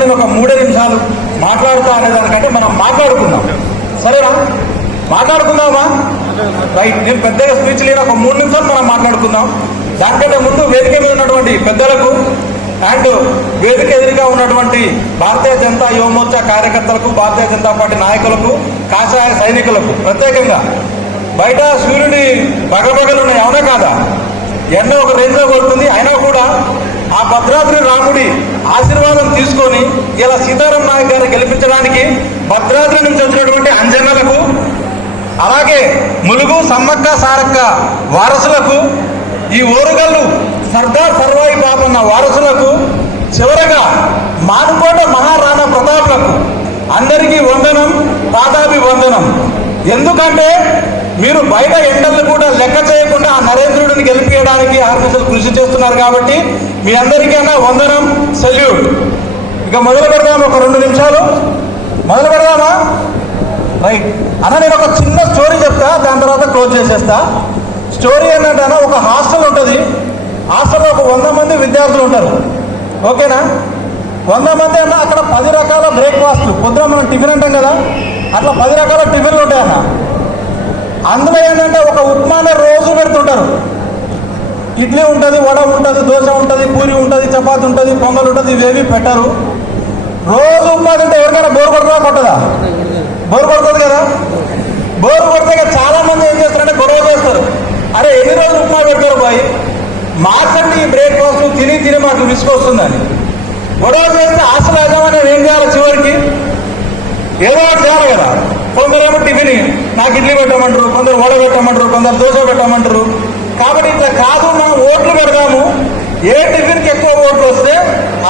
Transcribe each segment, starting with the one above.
నేను ఒక మూడే నిమిషాలు మాట్లాడుతా అనే దానికంటే మనం మాట్లాడుకుందాం సరేనా మాట్లాడుకుందామా రైట్ నేను పెద్దగా స్పీచ్ లేని ఒక మూడు నిమిషాలు మనం మాట్లాడుకుందాం దానికంటే ముందు వేదిక మీద ఉన్నటువంటి పెద్దలకు అండ్ వేదిక ఎదురుగా ఉన్నటువంటి భారతీయ జనతా యువమోర్చా కార్యకర్తలకు భారతీయ జనతా పార్టీ నాయకులకు కాషాయ సైనికులకు ప్రత్యేకంగా బయట సూర్యుడి బగబగలు ఉన్నాయి అవునా కాదా? ఎండ ఒక రేంజ్లో కొడుతుంది. అయినా కూడా ఆ భద్రాద్రి రాముడి ఆశీర్వాదం తీసుకొని ఇలా సీతారాం నాయక్ గారిని గెలిపించడానికి భద్రాద్రి నుంచి వచ్చినటువంటి అంజనలకు అలాగే ములుగు సమ్మక్క సారక్క వారసులకు ఈ ఓరుగల్లు సర్దార్ సర్వాయి బాబన్న వారసులకు చివరగా మానుకోట మహారాణా ప్రతాప్లకు అందరికీ వందనం పాదాభి వందనం ఎందుకంటే మీరు బయట ఎండలు కూడా లెక్క చేయకుండా ఆ నరేంద్రుడిని గెలిపించడానికి ఆర్మీసులు కృషి చేస్తున్నారు కాబట్టి మీ అందరికైనా వందనం సెల్యూట్. ఇక మొదలు పెడదాం ఒక రెండు నిమిషాలు? మొదలు పెడదామా? రైట్. అన్న నేను ఒక చిన్న స్టోరీ చెప్తా దాని తర్వాత క్లోజ్ చేసేస్తా. స్టోరీ ఏంటంటే అన్న ఒక హాస్టల్ ఉంటుంది. హాస్టల్లో ఒక వంద మంది విద్యార్థులు ఉంటారు. ఓకేనా? వంద మంది అన్న అక్కడ పది రకాల బ్రేక్ఫాస్ట్లు. పొద్దున మనం టిఫిన్ అంటాం కదా? అట్లా పది రకాల టిఫిన్లు ఉంటాయి అన్న. అందులో ఏంటంటే ఒక ఉప్మానే రోజు పెడుతుంటారు. ఇడ్లీ ఉంటుంది వడ ఉంటుంది దోశ ఉంటుంది పూరి ఉంటుంది చపాతి ఉంటుంది పొంగల్ ఉంటుంది ఇవేవి పెట్టరు. రోజు ఉప్మా తింటే ఎవరికైనా బోరు కొడుతుందా కొట్టదా? బోరు కొడుతుంది కదా? బోరు కొడితే చాలా మంది ఏం చేస్తారంటే గొడవ చేస్తారు. అరే ఎన్ని రోజులు ఉప్మా పెడతారు బాయ్? మార్చండి ఈ బ్రేక్ఫాస్ట్ తిని తిని మాకు విసుకొస్తుందని గొడవ చేస్తే ఆశలు యజమాని ఏం చేయాలి చివరికి? ఏదో ఒకటి చేయాలి కదా. కొందరేమో టిఫిన్ నాకు ఇడ్లీ పెట్టమంటారు కొందరు వడ పెట్టమంటారు కొందరు దోశ పెట్టమంటారు. కాబట్టి ఇట్లా కాదు మనం ఓట్లు పెడదాము. ఏ టిఫిన్కి ఎక్కువ ఓట్లు వస్తే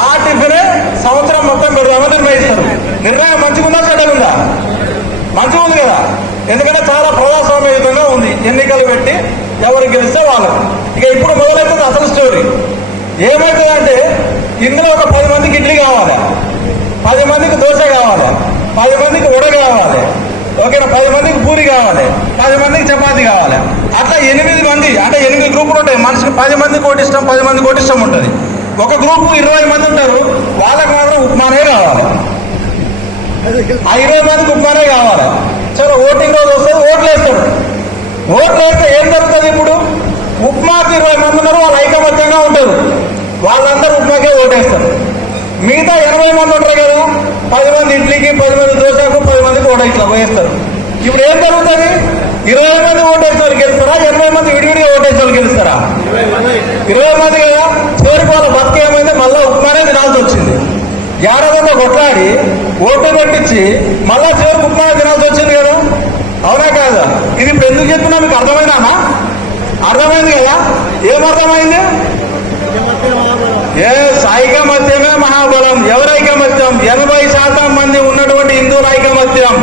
ఆ టిఫినే సంవత్సరం మొత్తం పెడదామని నిర్ణయిస్తారు. నిర్ణయం మంచిగుందా చెడ్డగుందా మంచిగా ఉంది కదా. ఎందుకంటే చాలా ప్రజాస్వామ్యయుతంగా ఉంది. ఎన్నికలు పెట్టి ఎవరు గెలిస్తే వాళ్ళు. ఇక ఇప్పుడు మొదలవుతుంది అసలు స్టోరీ ఏమవుతుందంటే ఇందులో ఒక పది మందికి ఇడ్లీ కావాలి. పది మందికి దోశ కావాలి. పది మందికి ఉడ కావాలి. ఓకేనా? పది మందికి పూరి కావాలి. పది మందికి చపాతి కావాలి. అట్లా ఎనిమిది మంది అంటే ఎనిమిది గ్రూపులు ఉంటాయి. మనిషికి పది మందికి కోటి ఇష్టం పది మందికి కోటి ఇష్టం ఉంటుంది. ఒక గ్రూపు ఇరవై మంది ఉంటారు. వాళ్ళకి మాత్రం ఉప్మానే కావాలి. ఆ ఇరవై మందికి ఉప్మానే కావాలి. సరే ఓటింగ్ రోజు వస్తే ఓట్లు వేస్తారు. ఓట్లు వేస్తే ఏం జరుగుతుంది ఇప్పుడు? ఉప్మాకి ఇరవై మంది ఉన్నారు వాళ్ళు ఐకమత్యంగా ఉంటారు. వాళ్ళందరూ ఉప్మాకే ఓటేస్తారు. మిగతా ఎనభై మంది ఉంటారు కదా పది మంది ఇడ్లీకి పది మంది దోశకు పది మందికి ఓట ఇట్లా వేస్తారు ఇప్పుడు ఏం జరుగుతుంది? ఇరవై మంది ఓటేసిన గెలుస్తారా? ఎనభై మంది విడివిడిగా ఓటేస్తారు గెలుస్తారా? ఇరవై మంది కదా చివరికి వాళ్ళ బతుకు ఏమైంది? మళ్ళీ ఉప్మానే తినాల్సి వచ్చింది. ఏడాదిలో కొట్లాడి ఓట్లు పెట్టించి మళ్ళా చివరికి ఉప్మా తినాల్సి వచ్చింది కదా. అవునా కాదా? ఇది ఎందుకు చెప్పినా మీకు అర్థమైనామా అర్థమైంది కదా? ఏం అర్థమైంది? ఏ ఐకమత్యమే మహాబలం ఎవరు ఐకమత్యం ఎనభై శాతం మంది ఉన్నటువంటి హిందువుల ఐకమత్యం.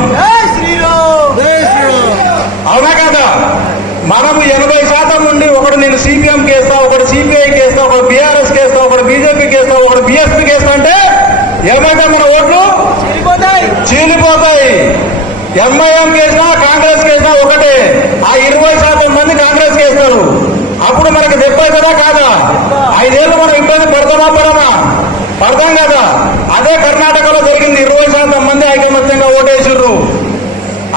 అవునా కదా? మనము ఎనభై శాతం నుండి ఒకడు నేను సిపిఎం కేస్తా ఒకడు సిపిఐ కేస్తా ఒకడు బీఆర్ఎస్ కేస్తా ఒకడు బీజేపీ కేస్తా ఒకడు బీఎస్పీ కేస్తా అంటే ఏమైతే మన ఓట్లు చీలిపోతాయి ఎంఐఎం కేసినా కాంగ్రెస్ కేసినా ఒకటే. ఆ ఇరవై శాతం మంది కాంగ్రెస్ కేస్తారు అప్పుడు మనకి దెబ్బ కదా కాదా? ఐదేళ్ళు మనం ఇబ్బంది పడతామా పడమా? పడతాం కదా. అదే కర్ణాటకలో జరిగింది. ఇరవై శాతం మంది ఐకమత్యంగా ఓటేసిర్రు.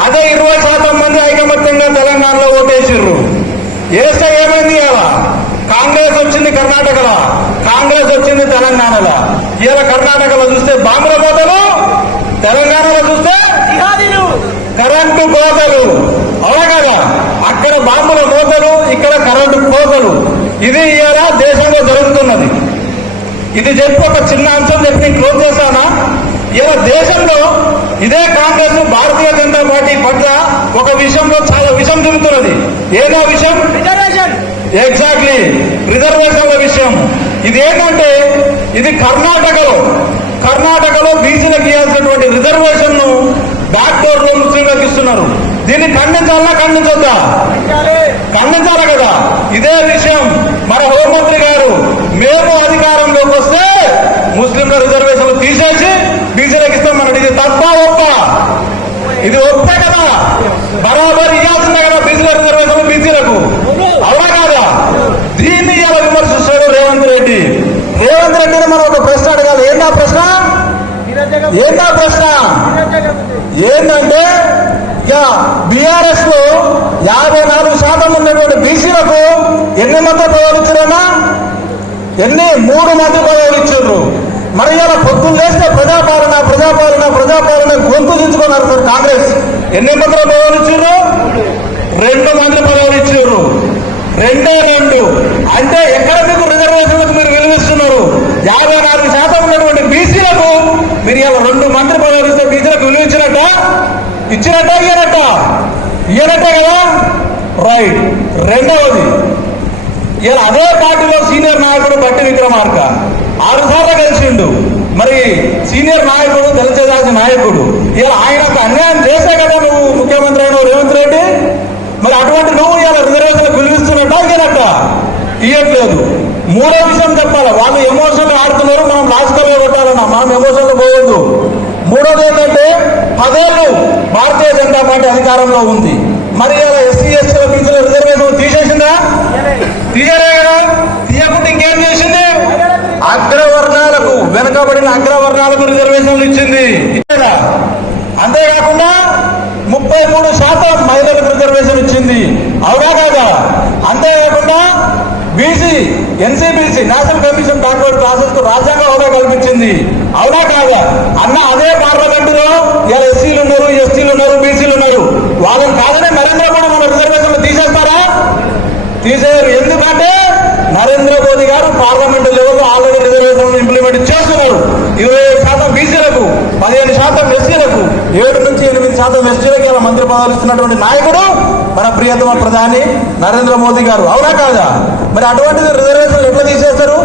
అదే ఇరవై శాతం మంది ఐకమత్యంగా తెలంగాణలో ఓటేసిర్రు. వేస్తే ఏమైంది ఇలా కాంగ్రెస్ వచ్చింది కర్ణాటకలో. కాంగ్రెస్ వచ్చింది తెలంగాణలో. ఇలా కర్ణాటకలో చూస్తే బాంబుల కోతలు తెలంగాణలో చూస్తే కరెంటు కోతలు. అవునా కదా? అక్కడ బాంబుల మోతలు ఇక్కడ కరెంటు కోతలు. ఇది ఇలా దేశంలో జరుగుతున్నది. ఇది చెప్పి ఒక చిన్న అంశం చెప్పి నేను క్లోజ్ చేస్తానా? ఇలా దేశంలో ఇదే కాంగ్రెస్ భారతీయ జనతా పార్టీ పట్ల ఒక విషయంలో చాలా విషం చెబుతున్నది ఏదో విషయం? ఎగ్జాక్ట్లీ రిజర్వేషన్ల విషయం. ఇది ఏంటంటే ఇది కర్ణాటకలో. కర్ణాటకలో బీసీలకు ఇవ్వాల్సినటువంటి రిజర్వేషన్ను బ్యాక్ డోర్లో ముస్లింలకు ఇస్తున్నారు దీన్ని ఖండించాలా ఖండించొద్దా? ఖండించాలి కదా? ఇదే విషయం. మన హోంమంత్రి గారు మేము అధికారంలోకి వస్తే ముస్లింల రిజర్వేషన్ తీసేసి బీసీలకు ఇస్తామన్నాడు ఇది తప్ప ఒప్ప? ఇది ఒప్పే కదా? బరాబర్ ఇవ్వాల్సిందే కదా బీజీల రిజర్వేషన్ బీజీలకు అవునా కాదా? దీన్ని ఎలా విమర్శిస్తాడు రేవంత్ రెడ్డి? రేవంత్ రెడ్డిని మనం ఒక ప్రశ్న అడగాలి. ఏంటా ప్రశ్న? ఏంటా ప్రశ్న? ఏంటంటే ఇక బీఆర్ఎస్లో యాభై నాలుగు శాతం ఉన్నటువంటి బీసీలకు ఎన్ని మంది పదవులు ఇచ్చారన్నా ఎన్ని? మూడు మంది పదవులు ఇచ్చారు మరి ఇలా పొద్దులు చేస్తే ప్రజాపాలన ప్రజాపాలన ప్రజాపాలన గొంతు దించుకున్నారు సార్ కాంగ్రెస్. ఎన్ని మంది పదవులు ఇచ్చారు రెండు మంది పదవులు ఇచ్చారు రెండే రెండు. అంటే ఎక్కడ మీకు రిజర్వేషన్లకు మీరు విలువిస్తున్నారు? యాభై నాలుగు శాతం ఉన్నటువంటి బీసీలకు మీరు ఇలా రెండు మంత్రి పదవులు ఇస్తే బీసీలకు విలువ ఇచ్చినట్ట ఇచ్చినట్ట ఇయ్యనట్ట. ఇయ్యనట్ట కదా? రైట్ రెండవది ఇలా అదే పార్టీలో సీనియర్ నాయకుడు బట్టి విక్రమార్క ఆరు సార్లు కలిసిండు మరి సీనియర్ నాయకుడు దళితజాతి నాయకుడు ఇలా ఆయనకు అన్యాయం చేసే కదా నువ్వు ముఖ్యమంత్రి అయిన రేవంత్ రెడ్డి? మరి అటువంటి నువ్వు ఇలా రిజర్వేషన్ పిలిపిస్తున్నట్ట ఇయ్యనట్ట? ఇయ్యట్లేదు. మూడో విషయం చెప్పాలి వాళ్ళు ఎమోషన్లు ఆడుతున్నారు మనం లాజికల్గా పెట్టాలన్నా మనం ఎమోషన్లు పోవద్దు. మూడోది ఏంటంటే పదేళ్ళు భారతీయ జనతా పార్టీ అధికారంలో ఉంది. మరి అలా ఎస్సీ ఎస్టీల బీసీల రిజర్వేషన్ తీసేసిందా? తీయలే కదా. తీయకుండా ఇంకేం చేసింది? అగ్రవర్ణాలకు వెనుకబడిన అగ్రవర్ణాలకు రిజర్వేషన్లు ఇచ్చింది. అంతేకాకుండా ముప్పై మూడు శాతం మహిళలకు రిజర్వేషన్ ఇచ్చింది. అవునా కాదా? అంతేకాకుండా BC NCBC national commission backward క్లాసెస్కు రాజ్యాంగ హోదా కల్పించింది. అవునా కాదా అన్న అదే పార్లమెంటులో ఇలా ఎస్సీలు ఉన్నారు ఎస్టీలు ఉన్నారు బీసీలు ఉన్నారు వాళ్ళని కాదనే నరేంద్ర మోడీ మన రిజర్వేషన్లు తీసేస్తారా తీసేయరు ఎందుకంటే నరేంద్ర మోదీ గారు పార్లమెంట్ లెవెల్లో ఆల్రెడీ రిజర్వేషన్ ఇంప్లిమెంట్ చేస్తున్నారు. ఇరవై ఏడు శాతం బీసీలకు పదిహేను శాతం ఎస్సీలకు ఏడు నుంచి ఎనిమిది శాతం ఎస్టీలకు ఇలా మంత్రి పదవులు ఇస్తున్నటువంటి నాయకుడు మన ప్రియతమ ప్రధాని నరేంద్ర మోదీ గారు. అవునా కాదా? మరి అటువంటిది రిజర్వేషన్లు ఎట్లా తీసేస్తారు?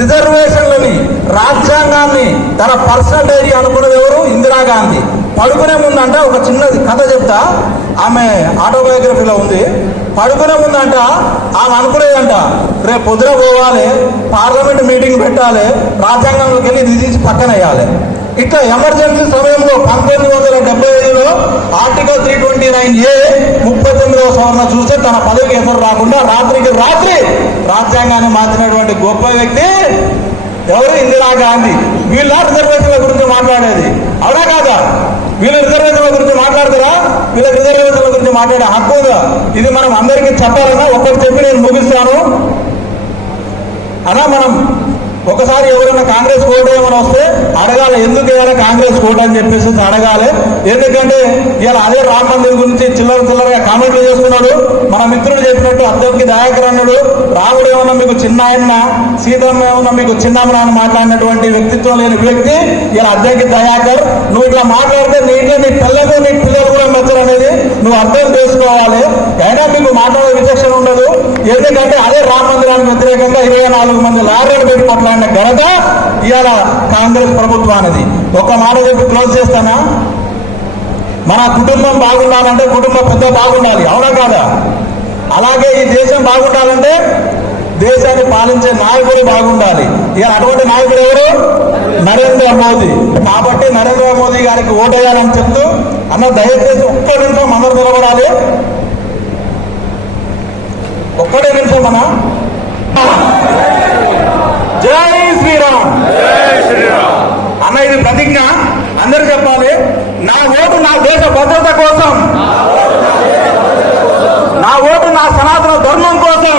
రిజర్వేషన్లని రాజ్యాంగాన్ని తన పర్సనల్ డైరీ అనుకున్నది ఎవరు? ఇందిరాగాంధీ పడుకునే ముందంట ఒక చిన్న కథ చెప్తా. ఆమె ఆటోబయోగ్రఫీలో ఉంది. పడుకునే ముందంట ఆమె అనుకునేదంట రేపు పొద్దున పోవాలి పార్లమెంట్ మీటింగ్ పెట్టాలి రాజ్యాంగంలోకి వెళ్ళి ఇది తీసి పక్కన వేయాలి ఇట్లా ఎమర్జెన్సీ సమయంలో పంతొమ్మిది వందల డెబ్బై ఐదులో article three twenty nine A ముప్పై తొమ్మిదవ సవరణ చూస్తే తన పదవికి ఎదురు రాకుండా రాత్రికి రాత్రి రాజ్యాంగాన్ని మార్చినటువంటి గొప్ప వ్యక్తి ఎవరు? ఇందిరాగాంధీ వీళ్ళ రిజర్వేషన్ల గురించి మాట్లాడేది. అవునా కాదా? వీళ్ళ రిజర్వేషన్ల గురించి మాట్లాడతారా? వీళ్ళ రిజర్వేషన్ల గురించి మాట్లాడే హక్కు ఇది మనం అందరికీ చెప్పాలన్నా ఒక్కటి చెప్పి నేను ముగిస్తాను. అలా మనం ఒకసారి ఎవరైనా కాంగ్రెస్ కోట ఏమైనా వస్తే అడగాలి ఎందుకు వేయాలి కాంగ్రెస్ కోట అని చెప్పేసి అడగాలి. ఎందుకంటే ఇలా అదే రామ మందిర్ గురించి చిల్లర చిల్లరగా కామెంట్లు చేస్తున్నాడు. మన మిత్రుడు చెప్పినట్టు అద్దెకి దయాకర్ అన్నాడు. రాముడు ఏమన్నా మీకు చిన్న ఆయన సీతమ్మ ఏమన్నా మీకు చిన్నమ్మ అని మాట్లాడినటువంటి వ్యక్తిత్వం లేని వ్యక్తి ఇలా అద్దెకి దయాకర్. నువ్వు ఇట్లా మాట్లాడితే నీ నీ పిల్లలు నీ పిల్లలు నువ్వు అర్థం చేసుకోవాలి. అయినా మీకు మాట్లాడే విచక్షణ ఉండదు. ఎందుకంటే అదే రామ మందిరానికి వ్యతిరేకంగా ఇరవై నాలుగు మంది లారీలు పెట్టి కొట్లాడిన ఘనత ఇవాళ కాంగ్రెస్ ప్రభుత్వానికి ఒక మాట చెప్పి క్లోజ్ చేస్తానా? మన కుటుంబం బాగుండాలంటే కుటుంబం పెద్ద బాగుండాలి. అవునా కాదా? అలాగే ఈ దేశం బాగుండాలంటే దేశాన్ని పాలించే నాయకుడు బాగుండాలి. ఇక అటువంటి నాయకుడు ఎవరు? నరేంద్ర మోదీ. కాబట్టి నరేంద్ర మోదీ గారికి ఓటేయాలని చెప్తూ అన్న దయచేసి ఒక్క నిమిషం అందరు నిలబడాలి. ఒక్కడే నిమిషం అన్న. జై శ్రీరామ్. అన్న ఇది ప్రతిజ్ఞ. అందరు చెప్పాలి. నా ఓటు నా దేశ భద్రత కోసం నా ఓటు నా సనాతన ధర్మం కోసం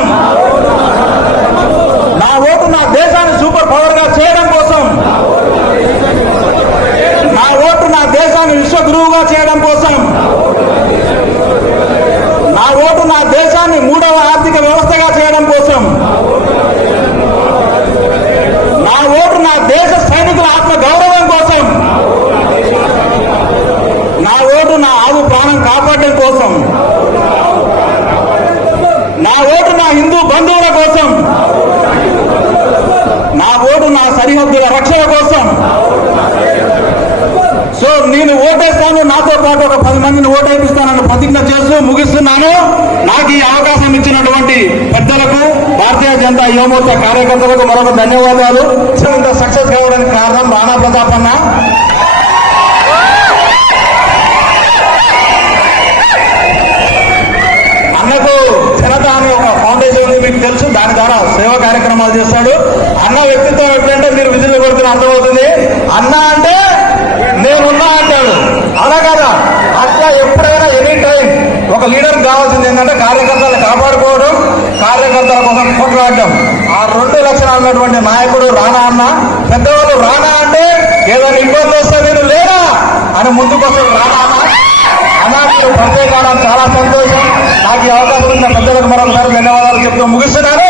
నా ఓటు నా దేశాన్ని సూపర్ పవర్గా చేయడం కోసం నా ఓటు నా దేశాన్ని విశ్వగురువుగా చేయడం కోసం నా ఓటు నా దేశాన్ని మూడవ ఆర్థిక వ్యవస్థగా చేయడం కోసం నా ఓటు నా దేశ సైనికుల ఆత్మ గౌరవం కోసం నా ఓటు నా ఆవు ప్రాణం కాపాడడం కోసం నా ఓటు నా హిందూ బంధువుల కోసం నా ఓటు నా సరిహద్దుల రక్షణ కోసం సో నేను ఓటేస్తాను నాతో పాటు ఒక పది మందిని ఓటేపిస్తానని ప్రతిజ్ఞ చేస్తూ ముగిస్తున్నాను. నాకు ఈ అవకాశం ఇచ్చినటువంటి పెద్దలకు భారతీయ జనతా యువమోర్చా కార్యకర్తలకు మరొక ధన్యవాదాలు. ఇంత సక్సెస్ కావడానికి కారణం రాణా ప్రతాప్ అన్న లీడర్ కావాల్సింది ఏంటంటే కార్యకర్తలు కాపాడుకోవడం కార్యకర్తల కోసం కొట్లాడడం ఆ రెండు లక్షణాలు ఉన్నటువంటి నాయకుడు రానా అన్న పెద్దవాళ్ళు రానా అంటే ఏదైనా ఇబ్బంది వస్తే మీరు లేదా అని ముందుకు వస్తారు రానా అన్న. అన్నా ప్రత్యేక చాలా సంతోషం. నాకు ఈ అవకాశం ఉన్న పెద్దలకు మరొకసారి ధన్యవాదాలు చెప్తూ ముగిస్తున్నాను.